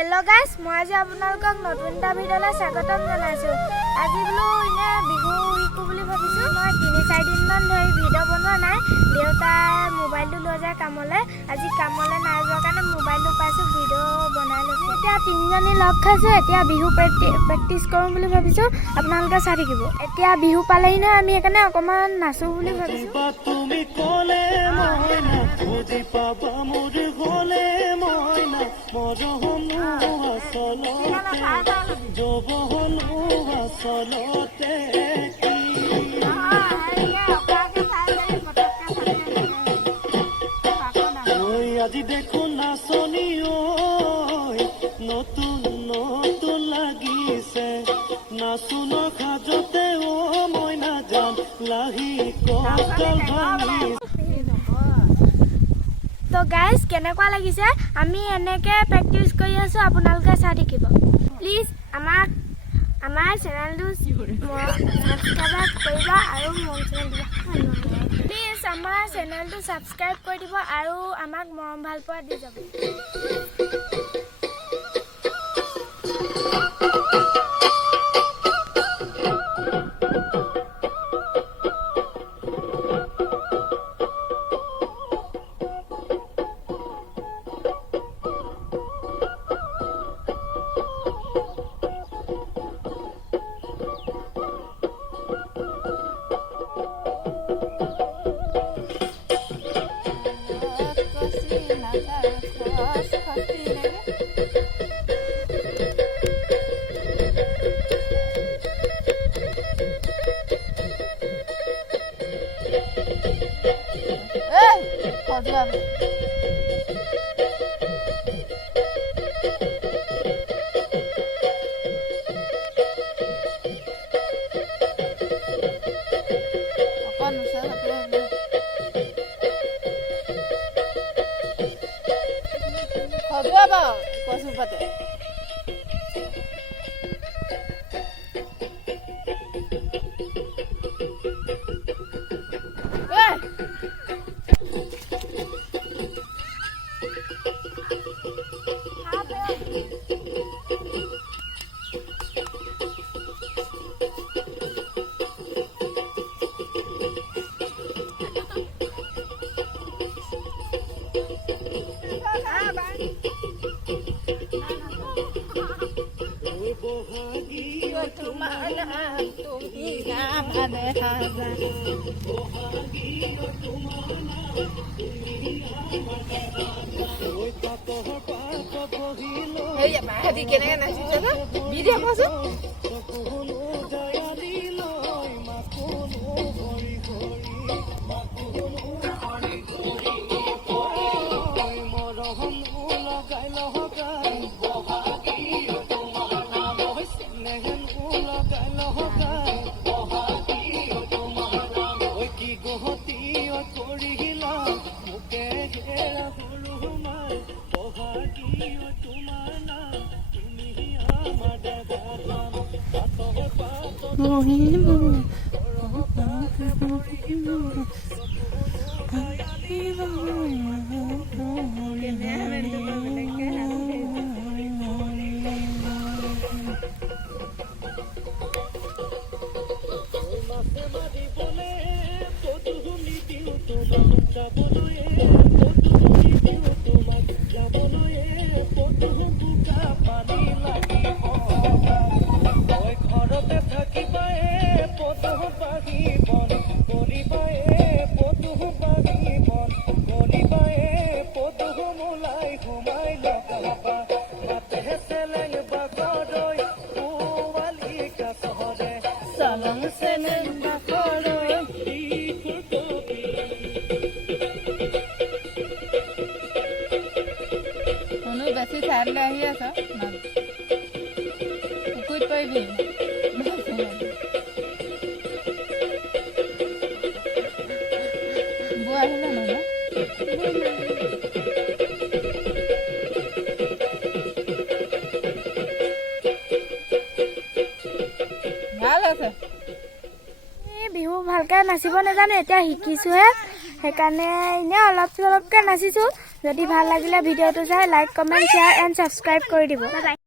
Hello guys, মই আজি আপোনালোকক নতুন এটা ভিডিঅ'লৈ স্বাগতম জনাইছো। আজি বোলো ইনে বিহু উইকু বুলি ভাবিছো। মই 3-4 দিন মান ধৰি ভিডিঅ' বনোৱা নাই। দেউতাই মোবাইলটো লৈ যায় কামলৈ। আজি কামলৈ নাই যোৱাৰ কাৰণে মোবাইলটো পাইছো, ভিডিঅ' বনাই লৈছো। এতিয়া তিনিজনী লগ খাইছো। এতিয়া বিহু প্ৰেক্টিছ কৰোঁ বুলি ভাবিছো। আপোনালোকে চাই থাকিব। এতিয়া বিহু পালেহি নহয়, আমি সেইকাৰণে অকণমান নাচো বুলি ভাবিছো। তুমি কলে মইনা বুজি পাবা মোৰ গলে মইনা মৰহনো আচলতে যৌৱনো আচলতে আজি দেখো নাচনি নতুন নতুন লাগিছে নাচো নখাজতে মই নাযাম লাহি কঁকাল ভাঙি। তো গাইজ কেনেকুৱা লাগিছে আমি এনেকৈ প্ৰেক্টিছ কৰি আছোঁ, আপোনালোকে চাই থাকিব। প্লিজ আমাৰ চেনেলটো ছাবস্ক্ৰাইব কৰিব আৰু মোৰ চেনেলটো প্লিজ আমাৰ চেনেলটো ছাবস্ক্ৰাইব কৰি দিব আৰু আমাক মৰম ভাল পোৱা দি যাব। বেছি চাইডলৈ আহি আছ পুখুৰীত পাৰিবি বৌ আহিলে নহয় ভাল আছে। বিহু ভালকৈ নাচিব নাজানো, এতিয়া শিকিছোঁহে, সেইকাৰণে এনেই অলপ চলপকৈ নাচিছোঁ। যদি ভাল লাগিলে ভিডিঅ'টো চাই like comment share and subscribe কৰি দিব। Bye bye.